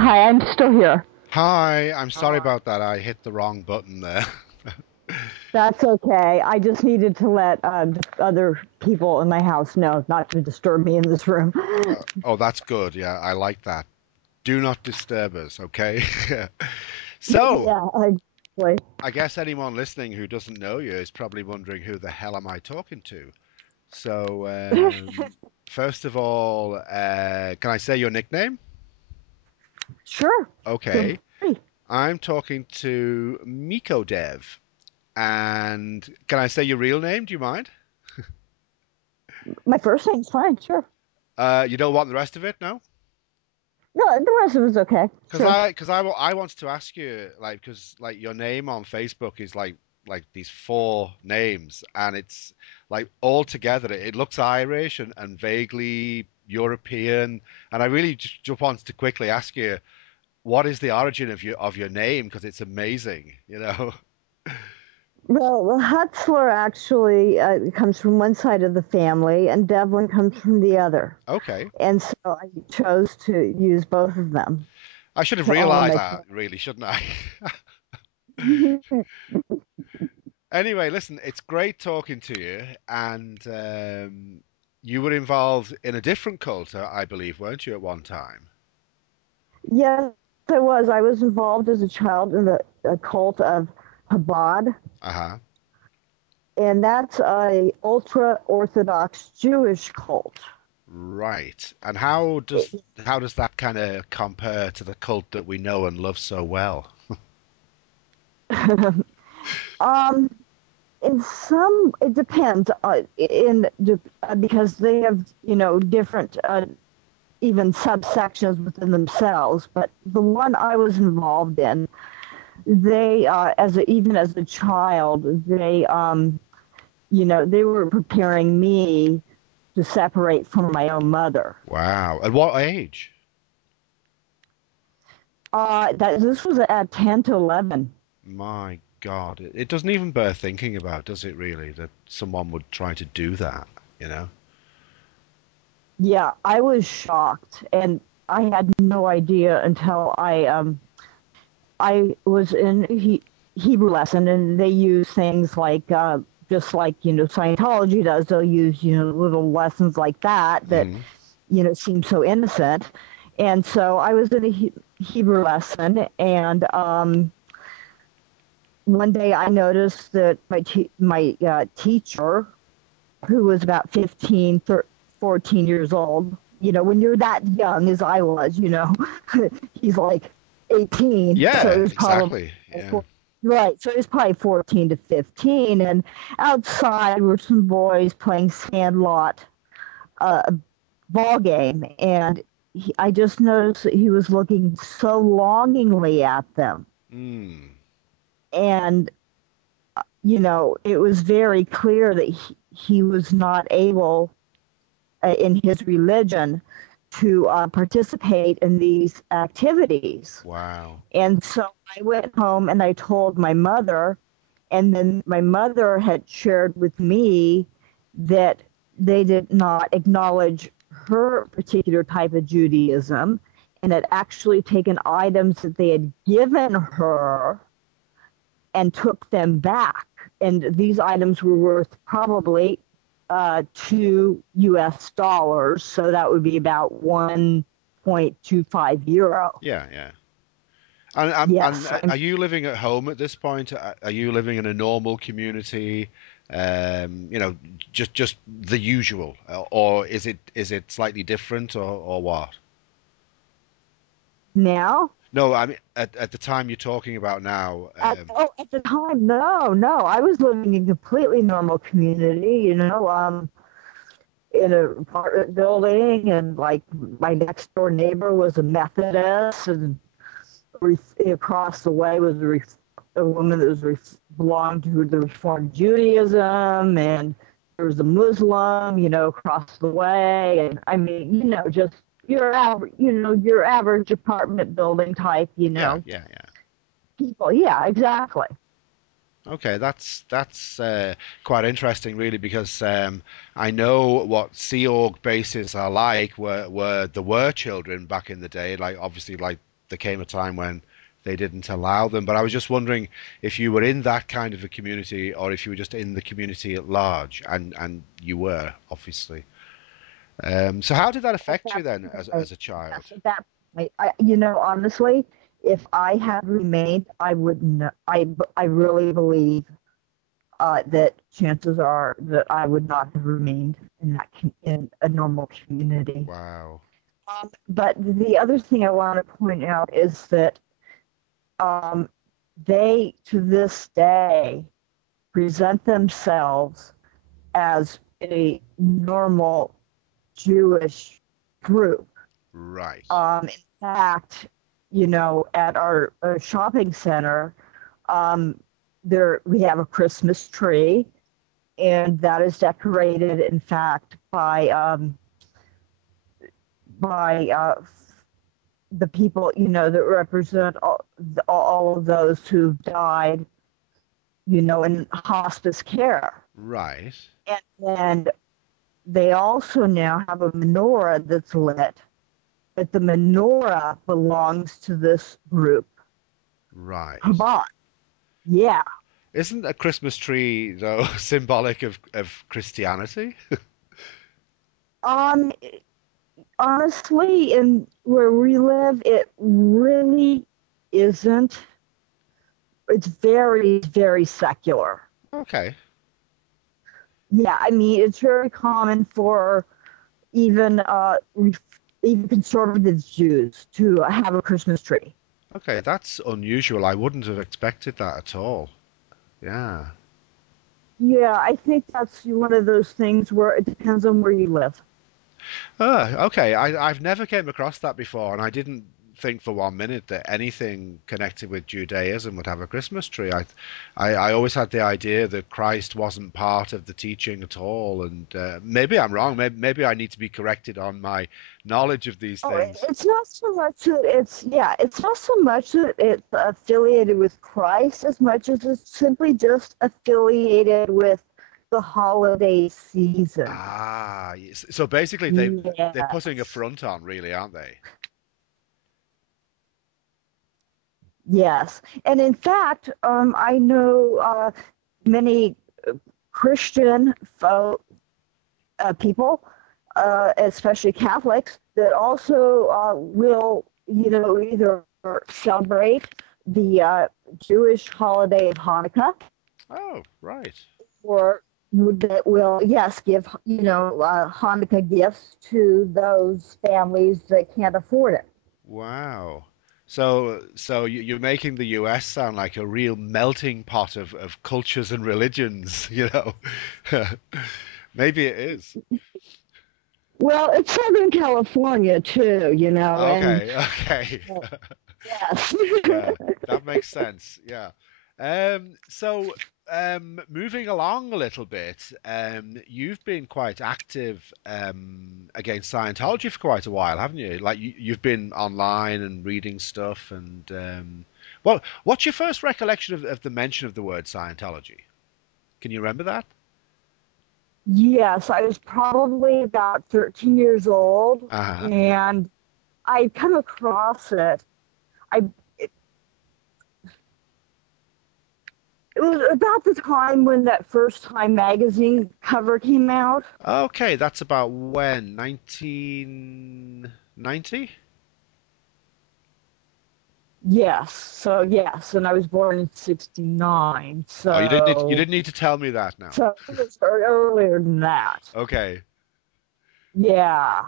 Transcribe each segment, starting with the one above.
hi, I'm still here. Hi, I'm sorry about that. I hit the wrong button there. That's okay. I just needed to let other people in my house know not to disturb me in this room. Oh, that's good. Yeah, I like that. Do not disturb us, okay? So, Yeah, exactly. I guess anyone listening who doesn't know you is probably wondering who the hell am I talking to? So, first of all, can I say your nickname? Sure. Feel Okay. free. I'm talking to Meeko Dev. And can I say your real name? Do you mind? My first name's fine. Sure. You don't want the rest of it, no? No, the rest of it's okay. Sure. I wanted to ask you like because like your name on Facebook is like these four names and it's like all together it looks Irish and vaguely European and I really just wanted to quickly ask you what is the origin of your name because it's amazing, you know. Well, Hutzler actually comes from one side of the family, and Devlin comes from the other. Okay, And so I chose to use both of them I should have to honor realized my that really, shouldn't I? parents. Anyway, listen, it's great talking to you and you were involved in a different cult, I believe, weren't you, at one time? Yes, I was. I was involved as a child in the cult of Chabad, Uh-huh. and that's a ultra Orthodox Jewish cult. Right. And how does that kind of compare to the cult that we know and love so well? um, in some, it depends. Because they have different even subsections within themselves. But the one I was involved in, they even as a child, they were preparing me to separate from my own mother. Wow. At what age? That this was at 10 to 11. My God. It doesn't even bear thinking about, does it really, that someone would try to do that, you know? Yeah, I was shocked, and I had no idea until I was in Hebrew lesson, and they use things like just like Scientology does. They'll use little lessons like that that Hmm. seem so innocent. And so I was in a Hebrew lesson, and one day I noticed that my teacher, who was about 14 years old, when you're that young as I was, he's like 18, so Yeah, he was probably exactly. Yeah. right. So he was probably 14 to 15, and outside were some boys playing Sandlot, a ball game, and I just noticed that he was looking so longingly at them, Mm. and it was very clear that he was not able in his religion to participate in these activities. Wow. And so I went home and I told my mother, and then my mother had shared with me that they did not acknowledge her particular type of Judaism and had actually taken items that they had given her and took them back. And these items were worth probably $2 US. So that would be about 1.25 euro. Yeah, yeah. And Yes. are you living at home at this point? Are you living in a normal community? You know, just the usual, or is it slightly different, or what? Now, No, I mean at the time you're talking about now. at the time, no, no. I was living in a completely normal community, in an apartment building, and like my next door neighbor was a Methodist, and across the way was a woman that belonged to the Reformed Judaism, and there was a Muslim, across the way, and I mean, just your average apartment building type, Yeah, yeah, yeah. people. Yeah, exactly. Okay, that's quite interesting, really, because I know what Sea Org bases are like, where there were children back in the day, like obviously like there came a time when they didn't allow them. But I was just wondering if you were in that kind of a community or if you were just in the community at large, and you were obviously. So how did that At affect you that then point, as a child? yes, at that point, honestly, if I had remained, I would not. I really believe that chances are that I would not have remained in in a normal community. Wow. But the other thing I want to point out is that um, they, to this day, present themselves as a normal Jewish group. Right. In fact, at our shopping center, um, there we have a Christmas tree, and that is decorated, in fact, by the people that represent all of those who've died, in hospice care. Right. And they also now have a menorah that's lit, but the menorah belongs to this group. Right. Hamas. Yeah. Isn't a Christmas tree though symbolic of Christianity? Um, Honestly, in where we live, it really isn't. It's very, very secular. Okay. Yeah, I mean, it's very common for even even conservative Jews to have a Christmas tree. Okay, that's unusual. I wouldn't have expected that at all. Yeah. Yeah, I think that's one of those things where it depends on where you live. Okay. I've never came across that before, and I didn't think for 1 minute that anything connected with Judaism would have a Christmas tree. I always had the idea that Christ wasn't part of the teaching at all, and maybe I'm wrong. Maybe I need to be corrected on my knowledge of these Oh, things. it's not so much that it's not so much that it's affiliated with Christ as much as it's simply just affiliated with the holiday season. Ah, yes. So basically, they're putting a Yes, front on, really, aren't they? yes, and in fact, I know many Christian people, especially Catholics, that also will, either celebrate the Jewish holiday of Hanukkah, Oh, right. or that will, yes, give, Hanukkah gifts to those families that can't afford it. Wow. So you're making the US sound like a real melting pot of cultures and religions, you know. Maybe it is. Well, it's Southern California too, and Okay, okay. yes. Yeah, that makes sense. Yeah. So moving along a little bit, you've been quite active against Scientology for quite a while, haven't you? Like you've been online and reading stuff, and well, what's your first recollection of the mention of the word Scientology? Can you remember that? Yes, I was probably about 13 years old, Uh-huh. and I'd come across it. I It was about the time when that first Time magazine cover came out. Okay, that's about when? 1990? Yes, so yes, and I was born in '69, Oh, you didn't need to tell me that now. it was earlier than that. Okay. Yeah,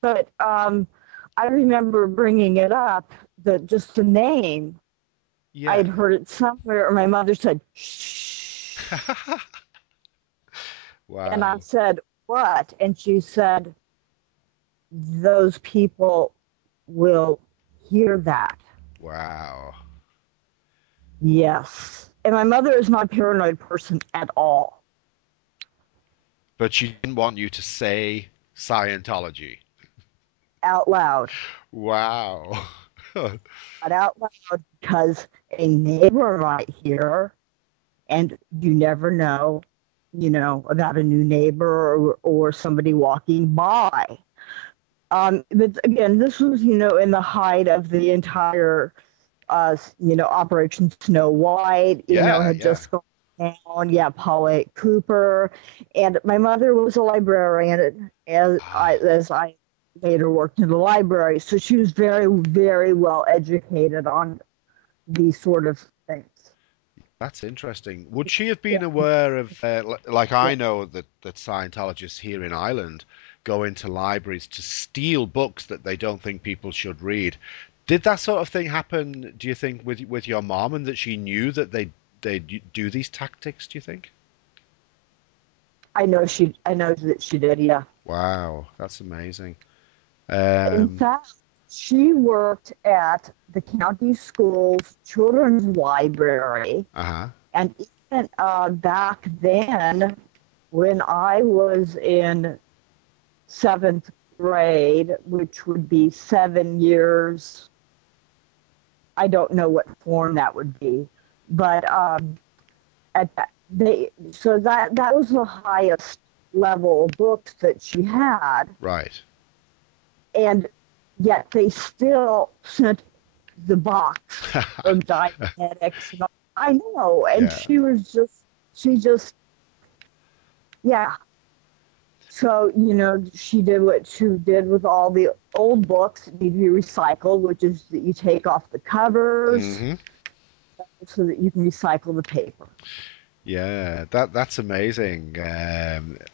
but I remember bringing it up, that just the name. Yeah. I'd heard it somewhere, or my mother said, "Shh," and I Wow. said, "What?" And she said, "Those people will hear that." Wow. Yes. And my mother is not a paranoid person at all. But she didn't want you to say Scientology. Out loud. Wow. But out loud because a neighbor might hear, and you never know, about a new neighbor, or somebody walking by. But again, this was, in the height of the entire, Operation Snow White, Yeah, had yeah. just gone down. Yeah, Paulette Cooper. And my mother was a librarian, Ah, as I later worked in the library. So she was very, very well educated on these sort of things. that's interesting. Would she have been Yeah. aware of, like Yeah. I know that Scientologists here in Ireland go into libraries to steal books that they don't think people should read. Did that sort of thing happen, do you think, with your mom, and that she knew that they do these tactics, do you think? I know that she did, yeah. Wow, that's amazing. In Um, fact, she worked at the county school's children's library. uh-huh. And even back then, when I was in seventh grade, which would be 7 years, I don't know what form that would be, but at that, that was the highest level of books that she had, Right. and yet they still sent the box of dianetics. And I know, and Yeah. she just, yeah. So, she did what she did with all the old books that need to be recycled, which is that you take off the covers Hmm. so that you can recycle the paper. Yeah, that's amazing.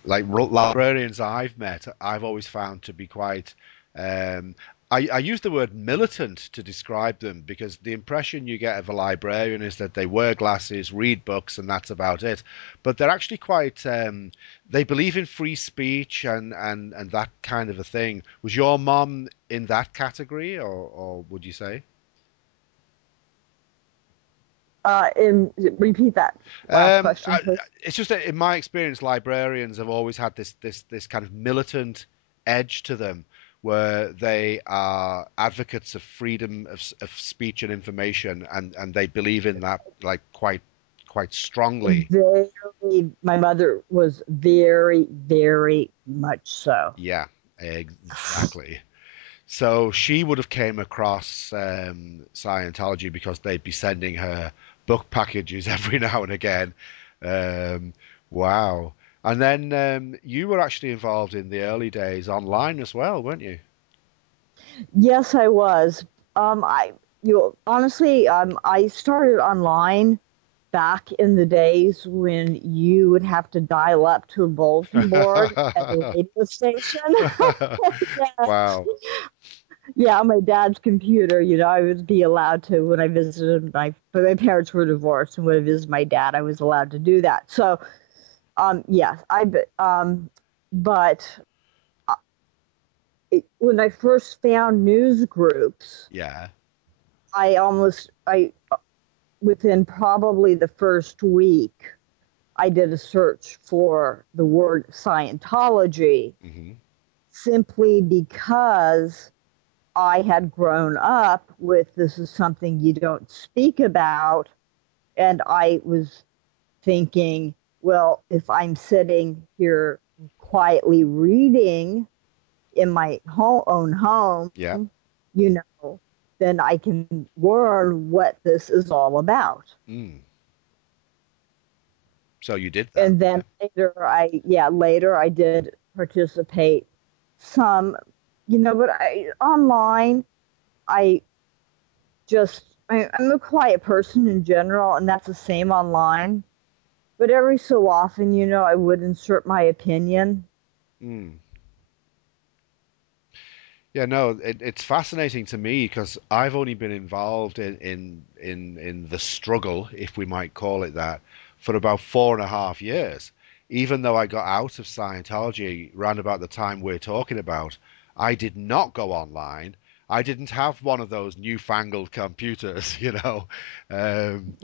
Like librarians I've met, I've always found to be quite. Um, I use the word militant to describe them because the impression you get of a librarian is that they wear glasses, read books, and that's about it. But they're actually quite. They believe in free speech and that kind of a thing. Was your mom in that category, or would you say? And repeat that last Um, question, I, please. it's just that in my experience, librarians have always had this kind of militant edge to them, where they are advocates of freedom of speech and information, and they believe in that like quite strongly. My mother was very, very much so. Yeah, exactly. So she would have came across Scientology because they'd be sending her book packages every now and again. Um, wow. And then you were actually involved in the early days online as well, weren't you? Yes, I was. Honestly, I started online back in the days when you would have to dial up to a bulletin board at a radio station. Yes. Wow. Yeah, on my dad's computer, I would be allowed to when I visited but my parents were divorced, and when I visited my dad, I was allowed to do that. So, yes, but uh, when I first found news groups, Yeah. I within probably the first week, I did a search for the word Scientology Hmm. simply because I had grown up with this is something you don't speak about. And I was thinking, well, if I'm sitting here quietly reading in my own home, Yeah. you know, then I can learn what this is all about. Mm. So you did that. And Yeah. then later I did participate some, but online, I I'm a quiet person in general, and that's the same online. But every so often, I would insert my opinion. Mm. Yeah, no, it's fascinating to me because I've only been involved in the struggle, if we might call it that, for about 4.5 years. Even though I got out of Scientology round about the time we're talking about, I did not go online. I didn't have one of those newfangled computers, you know. Um,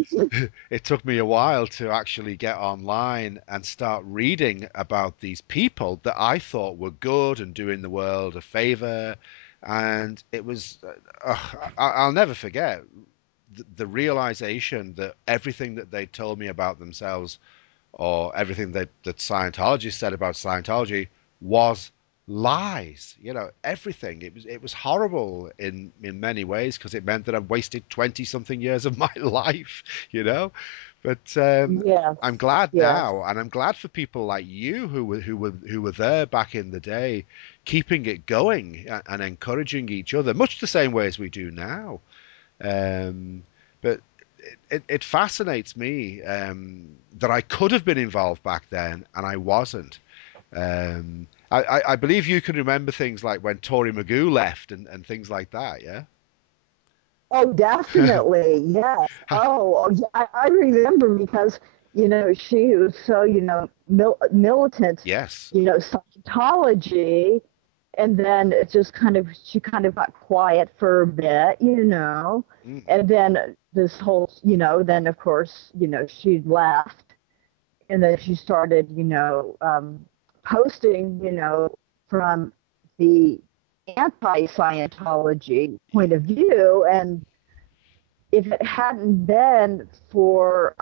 it took me a while to actually get online and start reading about these people that I thought were good and doing the world a favor. And it was, I'll never forget the realization that everything that they told me about themselves or everything that Scientology said about Scientology was lies, everything. It was horrible in many ways because it meant that I've wasted 20 something years of my life, you know. But Yes, I'm glad yes. now, and I'm glad for people like you who were there back in the day, keeping it going and encouraging each other, much the same way as we do now. Um, but it fascinates me that I could have been involved back then and I wasn't. I believe you can remember things like when Tory Magoo left and things like that, yeah? Oh, definitely. Yes. Oh, yeah, I remember because, she was so, militant, Yes. Scientology. And then it just she kind of got quiet for a bit. Mm, And then this whole, then of course, she left. And then she started, posting, from the anti-Scientology point of view. And if it hadn't been for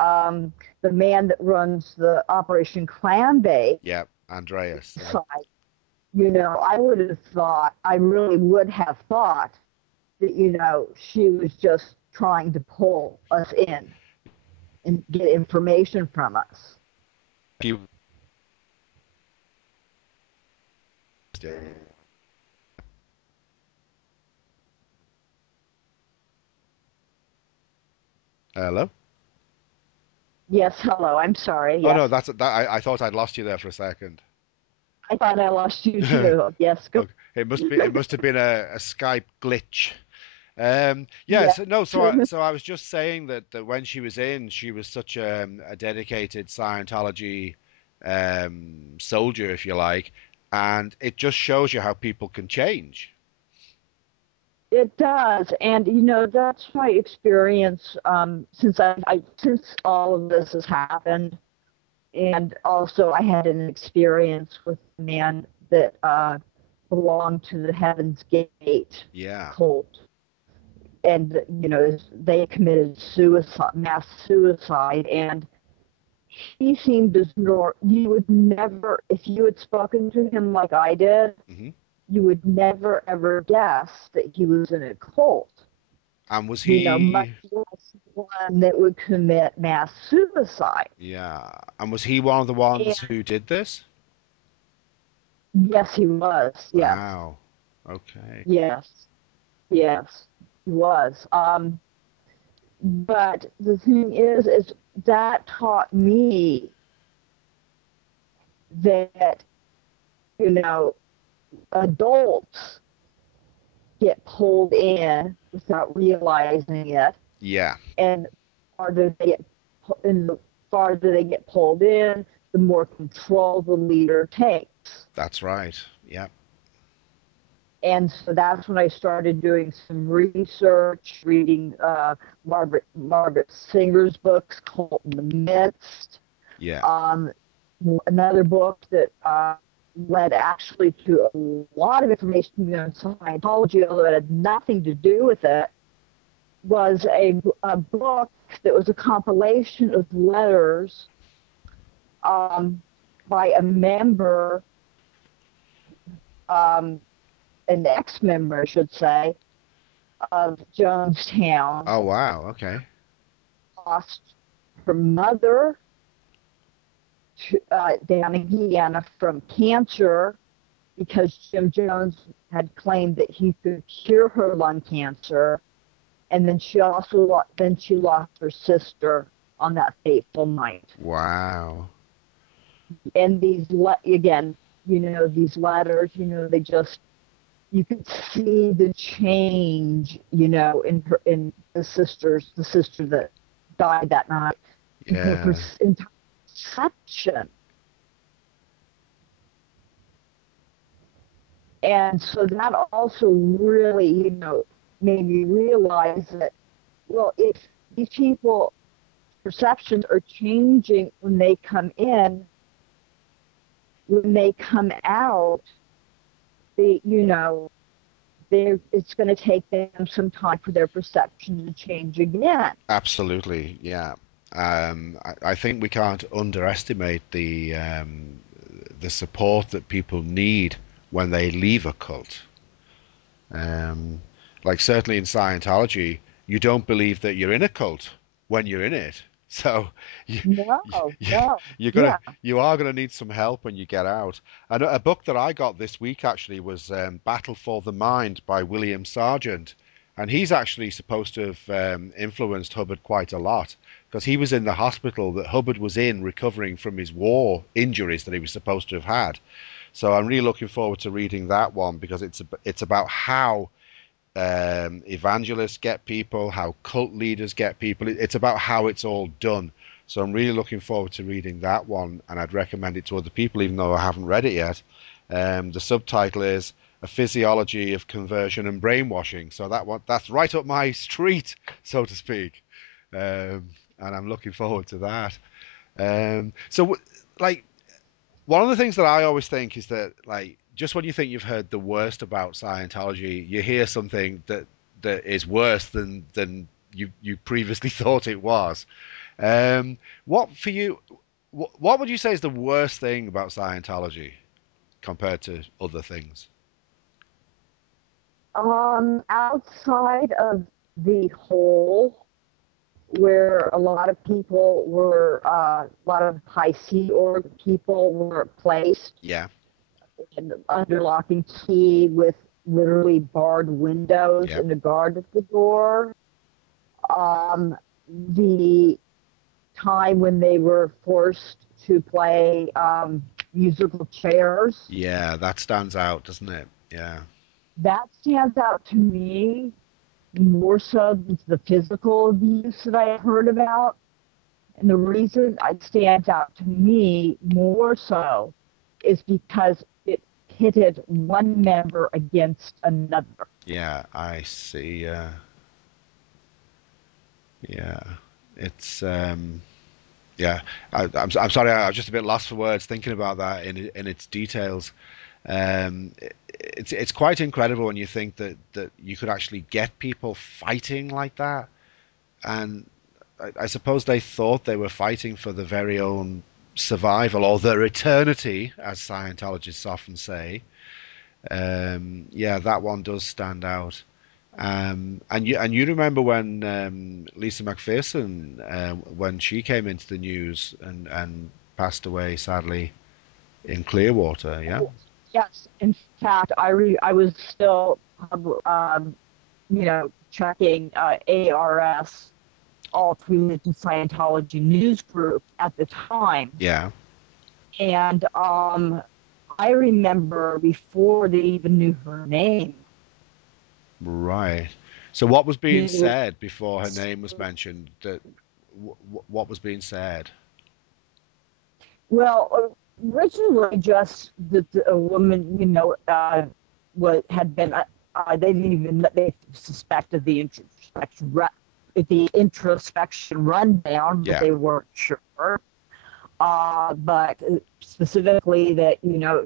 the man that runs the Operation Clambake yeah, Andreas. Yeah. site, I would have thought, I really would have thought that, she was just trying to pull us in and get information from us. You, hello? Yes, hello, I'm sorry. Oh Yes. no, I thought I'd lost you there for a second. I thought I lost you too. Yes, go. Okay. It must have been a Skype glitch. Yes. No, so I was just saying that when she was in, she was such a dedicated Scientology soldier, if you like, and it just shows you how people can change. It does, and that's my experience since since all of this has happened, and also I had an experience with a man that belonged to the Heaven's Gate Yeah, cult, and they committed suicide, mass suicide, and he seemed as you would never, if you had spoken to him like I did, hmm. you would never ever guess that he was in a cult. And was Much he? less one that would commit mass suicide. Yeah, and was he one of the ones And who did this? yes, he was. Yes, Wow. Okay. yes, yes, he was. But the thing is that taught me that you know adults get pulled in without realizing it, Yeah, and farther they get and the farther they get pulled in, the more control the leader takes. that's right. Yeah. And so that's when I started doing some research, reading Margaret Singer's books, Cult in the Midst. Yeah. Um, Another book that led actually to a lot of information on Scientology, although it had nothing to do with it, was a book that was a compilation of letters um, by a member, um, an ex-member, I should say, of Jonestown, Oh wow. Okay. lost her mother down in Indiana from cancer because Jim Jones had claimed that he could cure her lung cancer, and then she lost her sister on that fateful night. Wow. And again, these letters, they just you could see the change, in the sister that died that night, in her Yeah. entire perception. And so that also really, made me realize that, well, if these people perceptions are changing when they come in, when they come out, they, it's going to take them some time for their perception to change again. Absolutely. Yeah. I think we can't underestimate the support that people need when they leave a cult. Um, like certainly in Scientology, you don't believe that you're in a cult when you're in it. So you, No, you, no. you're gonna Yeah. you are gonna need some help when you get out. And a book that I got this week actually was Battle for the Mind by William Sargent, and he's actually supposed to have influenced Hubbard quite a lot because he was in the hospital that Hubbard was in recovering from his war injuries that he was supposed to have had. So I'm really looking forward to reading that one because it's about how evangelists get people, how cult leaders get people. It's about how it's all done. So I'm really looking forward to reading that one, and I'd recommend it to other people, even though I haven't read it yet. The subtitle is A Physiology of Conversion and Brainwashing. So that's right up my street, so to speak. And I'm looking forward to that. So, like, one of the things that I always think is that, like, just when you think you've heard the worst about Scientology, you hear something that is worse than you previously thought it was. What for you? What would you say is the worst thing about Scientology compared to other things? Outside of the hole where a lot of people were, a lot of high Sea Org people were placed Yeah, under lock and key with literally barred windows yeah, and a guard at the door. Um, the time when they were forced to play musical chairs, yeah. That stands out, doesn't it? Yeah, that stands out to me more so than the physical abuse that I heard about. And the reason it stands out to me more so is because it pitted one member against another. yeah. I see. Yeah. It's yeah. I'm sorry. I was just a bit lost for words thinking about that in its details. It's quite incredible when you think that you could actually get people fighting like that, and I suppose they thought they were fighting for their very own survival or their eternity, as Scientologists often say. Yeah, that one does stand out. And you remember when Lisa McPherson when she came into the news and passed away sadly in Clearwater, yeah? Yes, in fact, I was still, um, checking ARS, Alt Religion Scientology News Group at the time, Yeah, and I remember before they even knew her name. right. So what was being They were, said before her name was mentioned? That what was being said? well, originally just that a woman, what had been. They didn't even. They suspected the introspection rundown, but Yeah, they weren't sure. But specifically that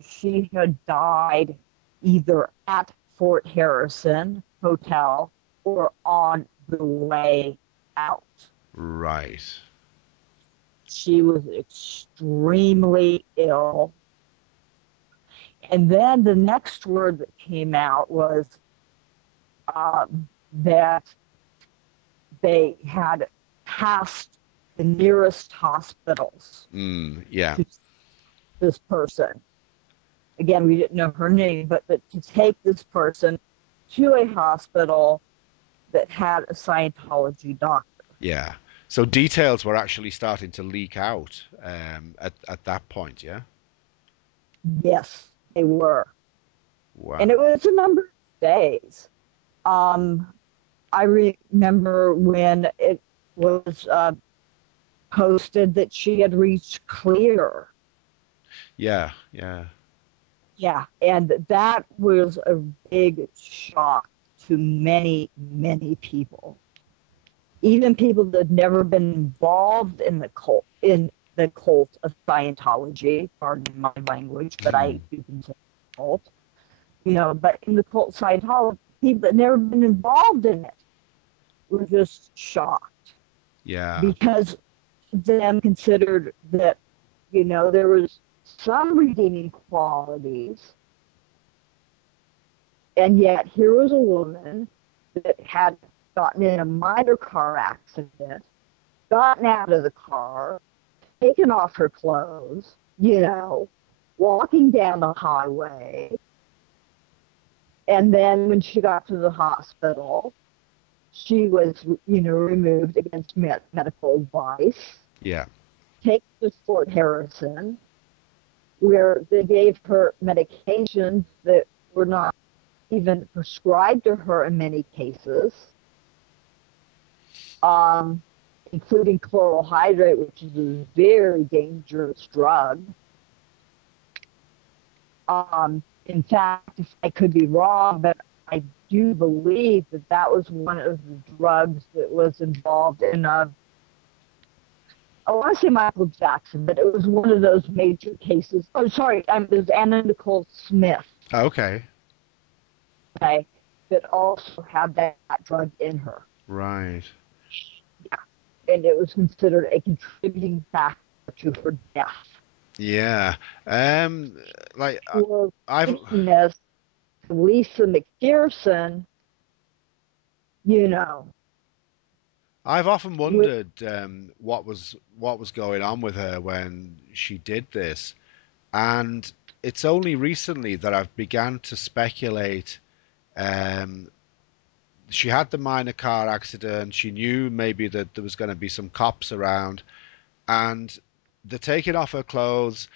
she had died either at Fort Harrison Hotel or on the way out. right. She was extremely ill. And then the next word that came out was that they had passed the nearest hospitals Yeah, to this person. Again, we didn't know her name, but to take this person to a hospital that had a Scientology doctor. yeah. So details were actually starting to leak out at that point, yeah? Yes, they were. And it Wow. was a number of days. Um, I remember when it was posted that she had reached clear. Yeah, yeah. Yeah, and that was a big shock to many, many people. Even people that had never been involved in the cult of Scientology, pardon my language, but I do consider it a cult, but in the cult of Scientology, people that never been involved in it were just shocked Yeah. because them considered that, there was some redeeming qualities, And yet here was a woman that had gotten in a minor car accident, gotten out of the car, taken off her clothes, walking down the highway. And then when she got to the hospital, she was, removed against medical advice, Yeah. taken to Fort Harrison, where they gave her medications that were not even prescribed to her in many cases, um, including chloral hydrate, which is a very dangerous drug. In fact, if I could be wrong, but I do believe that that was one of the drugs that was involved in I want to say Michael Jackson, but it was one of those major cases. Oh, sorry, it was Anna Nicole Smith, Okay. okay, that also had that drug in her. Right. Yeah, and it was considered a contributing factor to her death. Yeah. Um, like For I've taking this, Lisa McPherson, you know, I've often with, wondered what was going on with her when she did this, and it's only recently that I've began to speculate. Um, she had the minor car accident. She knew maybe that there was going to be some cops around, and the taking off her clothes.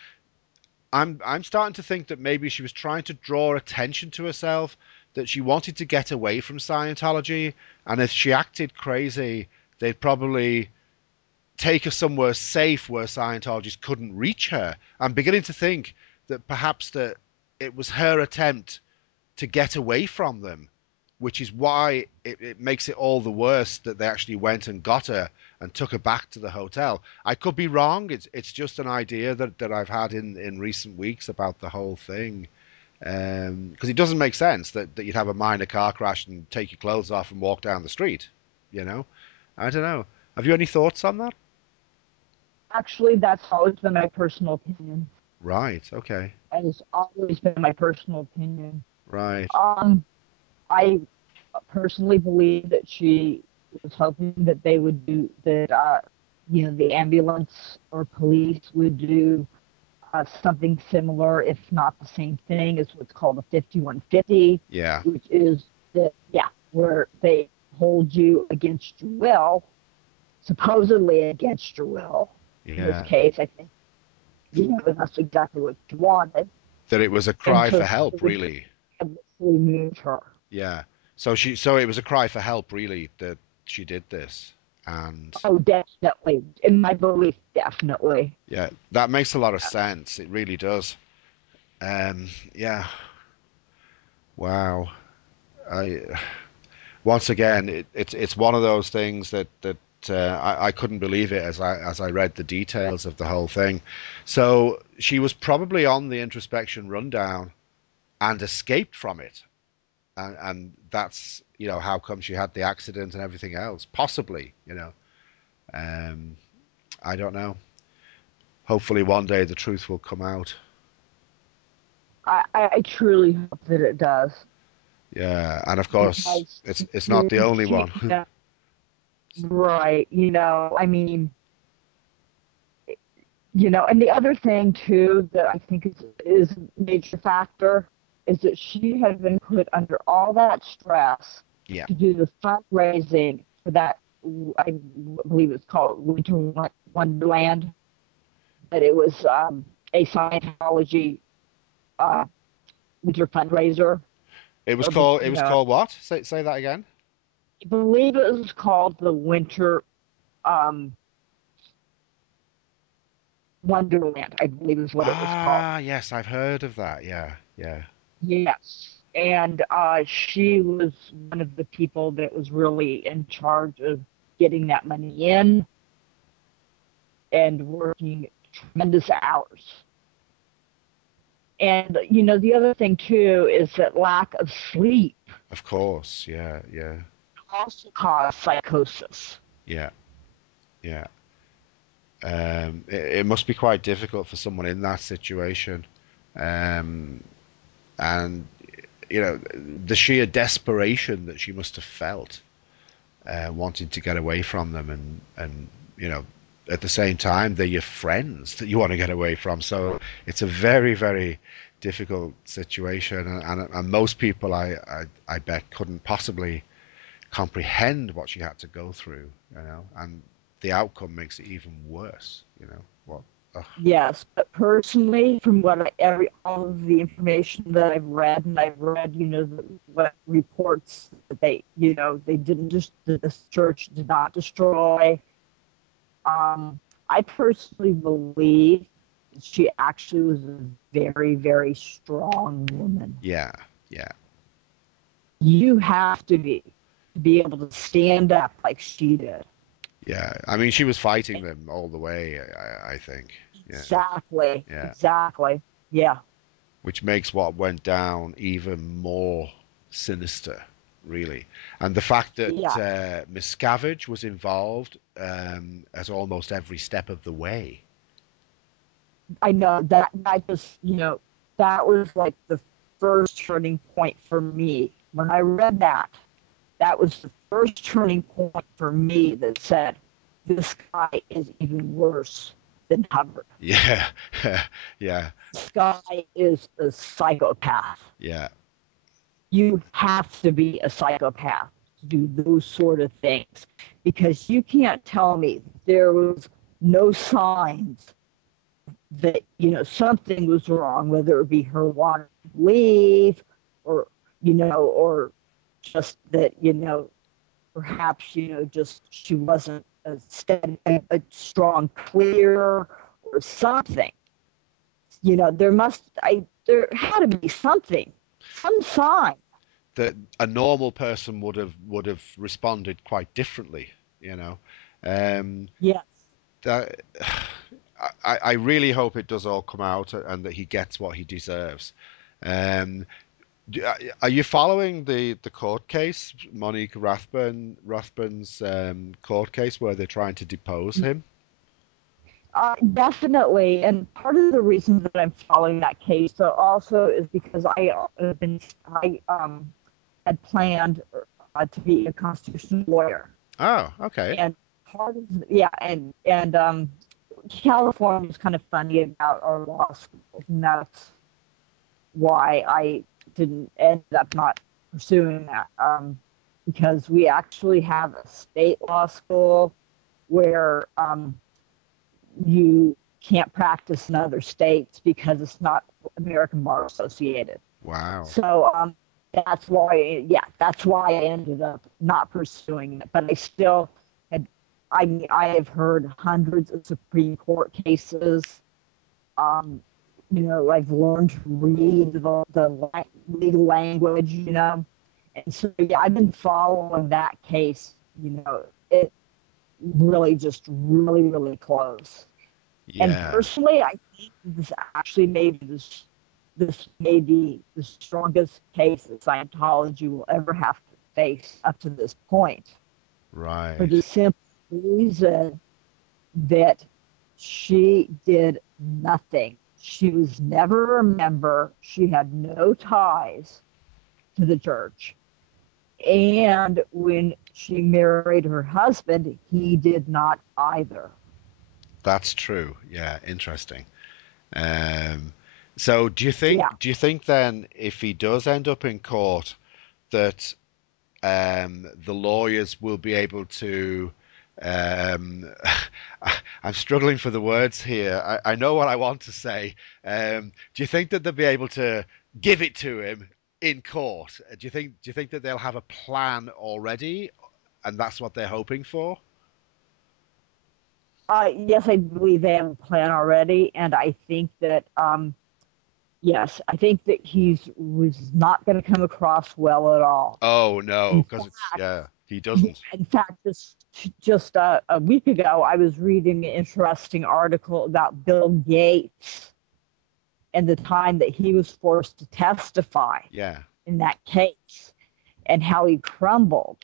I'm starting to think that maybe she was trying to draw attention to herself, that she wanted to get away from Scientology, and if she acted crazy, they'd probably take her somewhere safe where Scientologists couldn't reach her. I'm beginning to think that perhaps that it was her attempt to get away from them, which is why it makes it all the worse that they actually went and got her and took her back to the hotel. I could be wrong. It's just an idea that I've had in recent weeks about the whole thing. Because it doesn't make sense that you'd have a minor car crash and take your clothes off and walk down the street. You know, I don't know. Have you any thoughts on that? actually, that's always been my personal opinion. Right. Okay. That has always been my personal opinion. Right. Um, I personally believe that she was hoping that they would do that. The ambulance or police would do something similar, if not the same thing, as what's called a 5150, Yeah. which is where they hold you against your will, supposedly against your will. In this Yeah. case, I think that's exactly what she wanted, That it was a and cry so for she help, would really. move her. Yeah. So it was a cry for help, really, that she did this. And Oh, definitely. In my belief, definitely. yeah, that makes a lot of sense. It really does. Yeah. Wow. I Once again, it's one of those things that I couldn't believe it as I read the details of the whole thing. So she was probably on the introspection rundown and escaped from it, and that's how come she had the accident and everything else. Possibly, um, I don't know. Hopefully, one day the truth will come out. I truly hope that it does, Yeah, and of course, because it's not the only she, one. right, I mean, and the other thing too that I think is a major factor is that she had been put under all that stress Yeah. to do the fundraising for that. I believe it's called Winter Wonderland, but it was a Scientology uh, winter fundraiser. It was Or, called it was called what? Say that again. I believe it was called the Winter um, Wonderland. I believe is what it was called. Ah, yes, I've heard of that. Yeah, yeah, Yes. And she was one of the people that was really in charge of getting that money in and working tremendous hours. And, the other thing too is that lack of sleep of course. Yeah, yeah, also causes psychosis. yeah, yeah. It must be quite difficult for someone in that situation. Um, and you know, the sheer desperation that she must have felt, wanting to get away from them, and you know, at the same time, they're your friends that you want to get away from. So it's a very, very difficult situation, and most people, I bet, couldn't possibly comprehend what she had to go through, you know, and the outcome makes it even worse, you know. What? Ugh. Yes, but personally, from all of the information that I've read, and I've read, what reports that they didn't just that this church did not destroy. I personally believe that she actually was a very, very strong woman. Yeah, yeah, You have to be able to stand up like she did. yeah. I mean, she was fighting them all the way, I think. Yeah, Exactly, yeah. exactly. Yeah, Which makes what went down even more sinister, really. And the fact that yeah. Miscavige was involved at almost every step of the way. I know that just that was like the first turning point for me when I read that. That was the first turning point for me that said this guy is even worse than Hubbard. Yeah, yeah, This guy is a psychopath. yeah, You have to be a psychopath to do those sort of things because you can't tell me there was no signs that something was wrong, whether it be her wanting to leave, or or just that perhaps just she wasn't a steady, a strong clear, or something. There had to be something, some sign. that a normal person would have responded quite differently, you know. Um, Yes. that I really hope it does all come out and that he gets what he deserves. Um, are you following the court case, Monique Rathbun's court case where they're trying to depose him? Definitely, and part of the reason that I'm following that case also is because I had planned to be a constitutional lawyer, Oh, okay. and part of yeah, and California is kind of funny about our law schools, and that's why I didn't end up not pursuing that, because we actually have a state law school where you can't practice in other states because it's not American Bar Associated. Wow. So that's why I ended up not pursuing it. But I still had, I have heard hundreds of Supreme Court cases. Um, I've learned to read the legal language. And so yeah, I've been following that case. It really just really really close. And Yeah. personally, I think this may be the strongest case that Scientology will ever have to face up to this point, for Right. the simple reason that she did nothing. She was never a member. She had no ties to the church. And when she married her husband, he did not either. That's true. Yeah, interesting. Um, so Yeah. do you think then if he does end up in court that the lawyers will be able to um, I'm struggling for the words here. I know what I want to say. Do you think that they'll be able to give it to him in court? Do you think that they'll have a plan already and that's what they're hoping for? Yes, I believe they have a plan already, and I think that yes, I think that he's was not going to come across well at all. Oh no, In because it's fact, yeah, he yeah, doesn't. in fact, just a week ago, I was reading an interesting article about Bill Gates and the time that he was forced to testify Yeah, in that case and how he crumbled.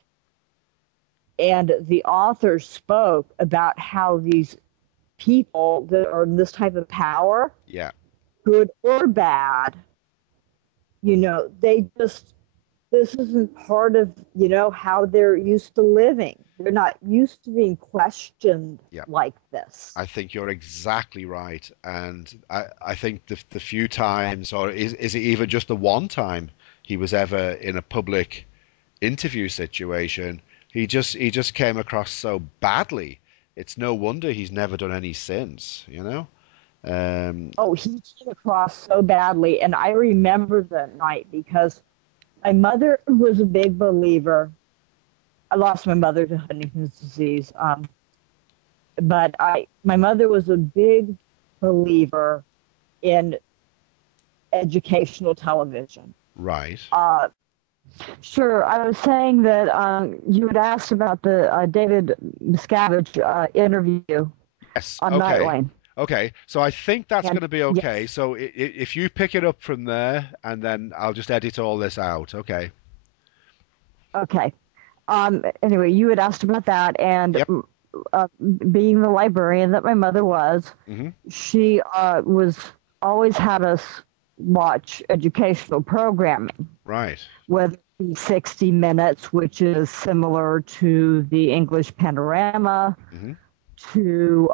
And the author spoke about how these people that are in this type of power, yeah, good or bad, They just, this isn't part of, how they're used to living. They're not used to being questioned Yeah. like this. I think you're exactly right, and I think the few times, or is it even just the one time he was ever in a public interview situation, he just came across so badly. It's no wonder he's never done any since, you know? Um, Oh, he came across so badly. And I remember that night because my mother was a big believer. I lost my mother to Huntington's disease. But my mother was a big believer in educational television. right. Uh, sure, I was saying that you had asked about the David Miscavige interview Yes. on Okay. Nightline. Okay. So I think that's going And to be okay. yes, So if you pick it up from there, and then I'll just edit all this out. Okay. okay. Anyway, you had asked about that, and Yep. uh, being the librarian that my mother was, Hmm. she was always had us watch educational programming, Right. whether it be 60 Minutes, which is similar to the English Panorama, Hmm. to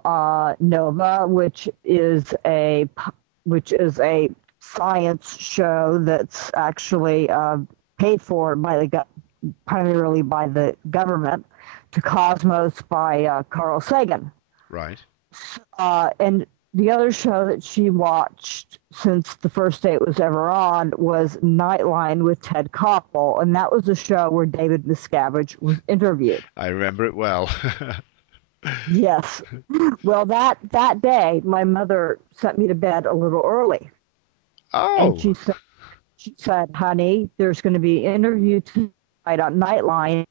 Nova, which is a science show that's actually paid for by primarily by the government, to Cosmos by Carl Sagan. Right. And the other show that she watched since the first day it was ever on was Nightline with Ted Koppel, and that was a show where David Miscavige was interviewed. I remember it well. Yes. Well, that day, my mother sent me to bed a little early, and Oh, she said, "Honey, there's going to be an interview tonight on Nightline,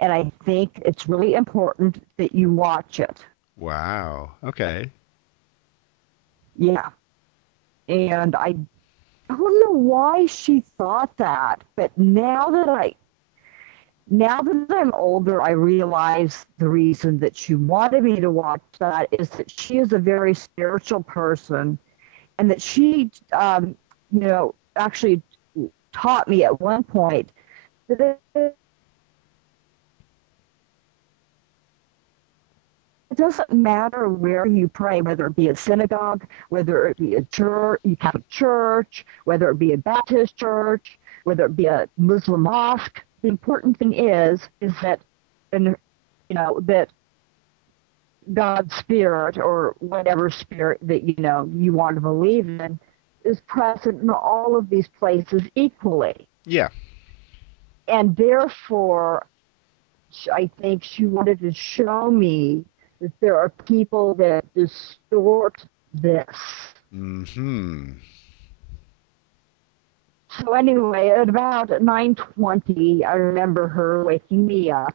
and I think it's really important that you watch it." wow. Okay. Yeah, and I don't know why she thought that, but now that I'm older, I realize the reason that she wanted me to watch that is that she is a very spiritual person, and that she, actually taught me at one point that it doesn't matter where you pray, whether it be a synagogue, whether it be a church, Catholic church, whether it be a Baptist church, whether it be a Muslim mosque. The important thing is that, and that God's spirit, or whatever spirit that you want to believe in, is present in all of these places equally. Yeah. And therefore, I think she wanted to show me that there are people that distort this. Hmm. So anyway, at about 9:20, I remember her waking me up,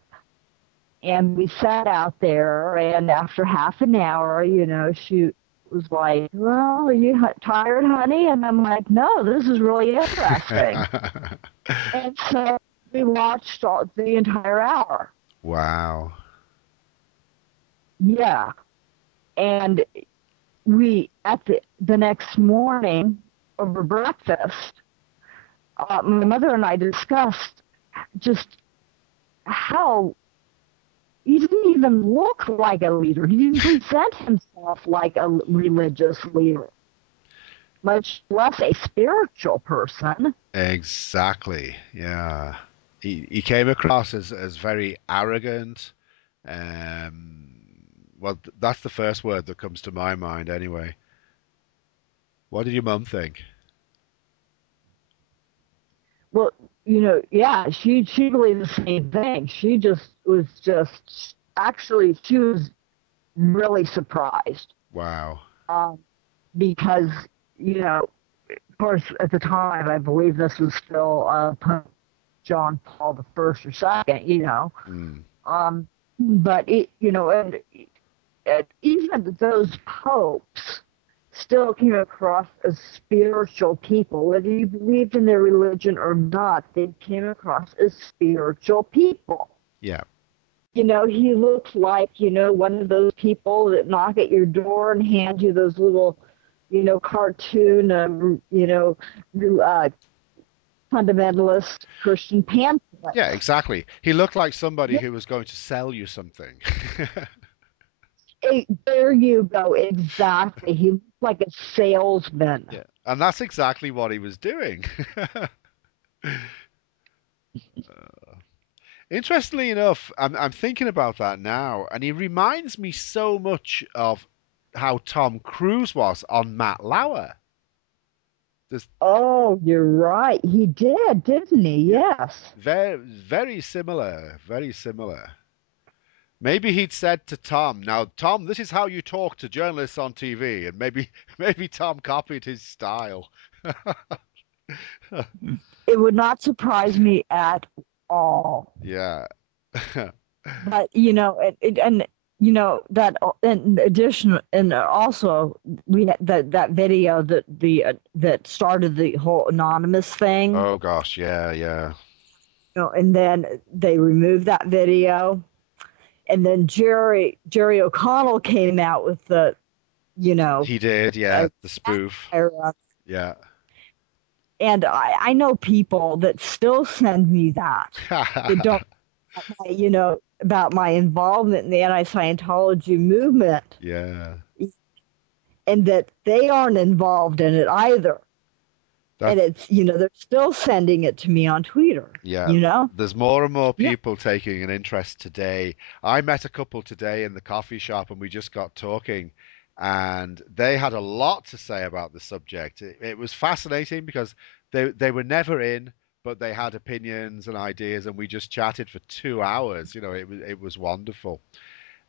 and we sat out there. And after half an hour, she was like, "Well, are you tired, honey?" And I'm like, "No, this is really interesting." And so we watched the entire hour. Wow. Yeah, and we at the next morning over breakfast, my mother and I discussed just how he didn't even look like a leader. He didn't present himself like a religious leader, much less a spiritual person. Exactly. Yeah. He came across as very arrogant. Um, well, that's the first word that comes to my mind anyway. What did your mum think? Well, yeah, she believed the same thing. She just actually, she was really surprised, Wow. um, because you know of course, at the time, I believe this was still Pope John Paul the First or Second, Mm. um, but and even those popes still came across as spiritual people. Whether you believed in their religion or not, they came across as spiritual people. Yeah. He looked like, one of those people that knock at your door and hand you those little, cartoon, uh, fundamentalist Christian Yeah, pamphlets. exactly. He looked like somebody Yeah, who was going to sell you something. there you go. Exactly. He looked like a salesman. Yeah, and that's exactly what he was doing. Interestingly enough, I'm thinking about that now, and he reminds me so much of how Tom Cruise was on Matt Lauer. There's, Oh, you're right. He did, didn't he? yeah, Yes. very similar, very similar. Maybe he'd said to Tom, "Now, Tom, this is how you talk to journalists on TV," and maybe maybe Tom copied his style. It would not surprise me at all. Yeah. But and that in addition, and also we had that video that started the whole anonymous thing. Oh gosh, yeah, yeah. And then they removed that video, and then Jerry O'Connell came out with the you know He did, yeah, a the spoof. satire. Yeah. And I know people that still send me that don't about my involvement in the anti-Scientology movement, Yeah. and that they aren't involved in it either. That And it's they're still sending it to me on Twitter. Yeah, You know, there's more and more yeah. people taking an interest today. I met a couple today in the coffee shop and we just got talking, and they had a lot to say about the subject. It was fascinating because they were never in, but they had opinions and ideas, and we just chatted for 2 hours. It was wonderful.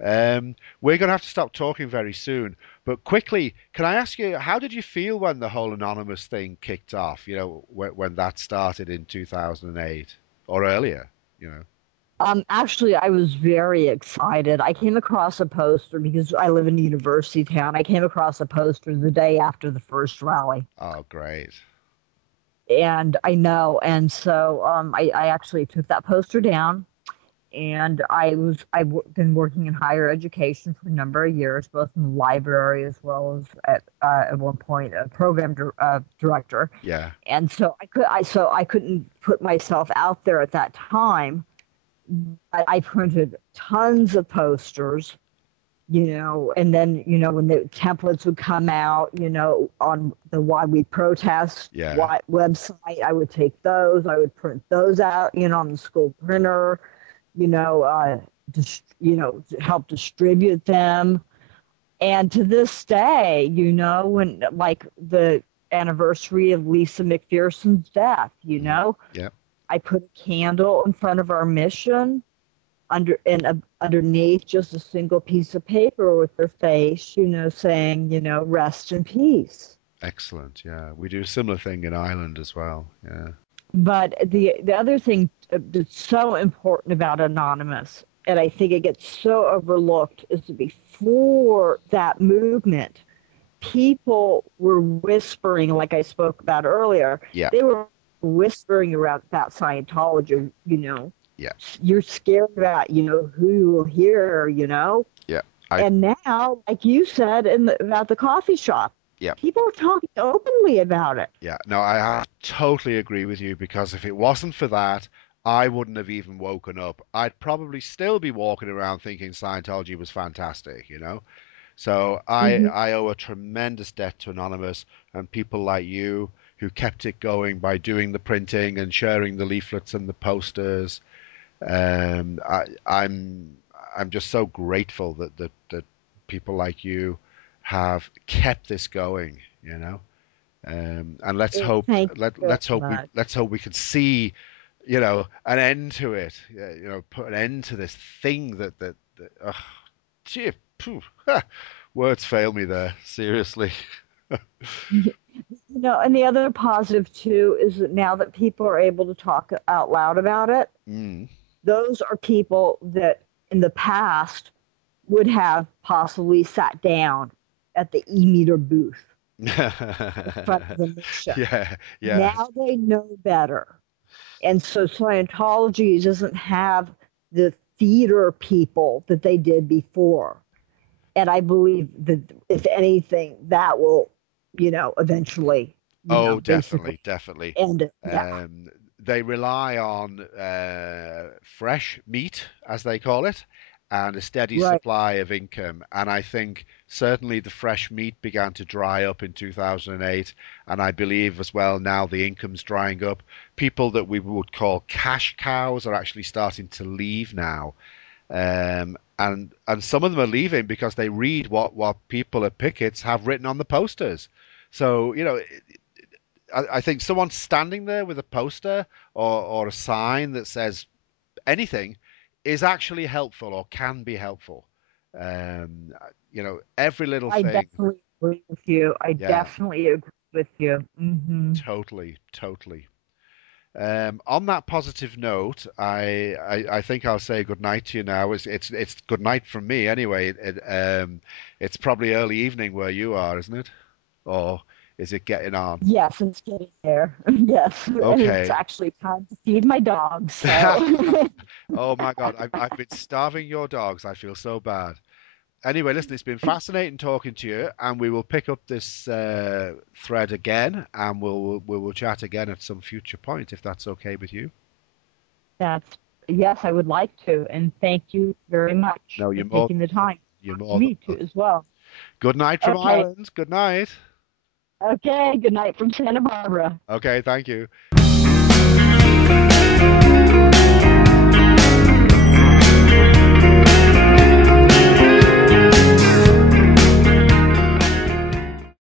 We're going to have to stop talking very soon, but quickly, can I ask you, how did you feel when the whole anonymous thing kicked off? When that started in 2008 or earlier, you know? Actually, I was very excited. I came across a poster because I live in a university town. I came across a poster the day after the first rally, Oh, great. and I know, and so I actually took that poster down. And I've been working in higher education for a number of years, both in the library as well as at one point a director. Yeah, And so I couldn't put myself out there at that time. I printed tons of posters, and then when the templates would come out, on the Why We Protest yeah, website, I would take those, I would print those out, on the school printer, you know, uh, to help distribute them. And to this day, when like the anniversary of Lisa McPherson's death, mhm, yeah, I put a candle in front of our mission underneath just a single piece of paper with her face, saying, rest in peace. excellent. Yeah, we do a similar thing in Ireland as well. Yeah, But the other thing that's so important about Anonymous, and I think it gets so overlooked, is that before that movement, people were whispering, like I spoke about earlier. yeah, They were whispering around about Scientology. yeah, You're scared about, who you will hear. yeah. I And now, like you said about the coffee shop, Yeah. people are talking openly about it. Yeah, no, I totally agree with you because if it wasn't for that, I wouldn't have even woken up. I'd probably still be walking around thinking Scientology was fantastic. So I Mm-hmm. I owe a tremendous debt to Anonymous and people like you who kept it going by doing the printing and sharing the leaflets and the posters. I'm just so grateful that people like you have kept this going. And let's Well, hope thank you let very let's hope we much. let's hope we can see, an end to it. Yeah, put an end to this thing that gee, phew, words fail me there. Seriously. And the other positive too is that now that people are able to talk out loud about it, Mm. those are people that in the past would have possibly sat down at the e-meter booth in front of the mission. Yeah, yeah, Now they know better. And so Scientology doesn't have the theater people that they did before. And I believe that if anything, that will, eventually, Oh, definitely, basically. definitely. And yeah, Um, they rely on fresh meat, as they call it, and a steady right. supply of income. And I think certainly the fresh meat began to dry up in 2008. And I believe as well now the income's drying up. People that we would call cash cows are actually starting to leave now. And some of them are leaving because they read what people at pickets have written on the posters. So, I think someone standing there with a poster or a sign that says anything is actually helpful or can be helpful. Um, every little I thing. definitely agree with you. I Yeah, definitely agree with you. totally, totally. On that positive note, I think I'll say good night to you now. It's good night from me anyway. It's probably early evening where you are, isn't it? Or is it getting on? Yes, it's getting there. Yes, and it's Okay. actually time to feed my dogs. So, Oh my God, I've been starving your dogs. I feel so bad. Anyway, listen, it's been fascinating talking to you, and we will pick up this thread again, and we will chat again at some future point if that's okay with you. that's yes, I would like to, and thank you very much No, for you're more taking than the welcome. time to You're talk to more than me too welcome. as well. Good night from Okay, Ireland. Good night. okay. Good night from Santa Barbara. Okay, thank you.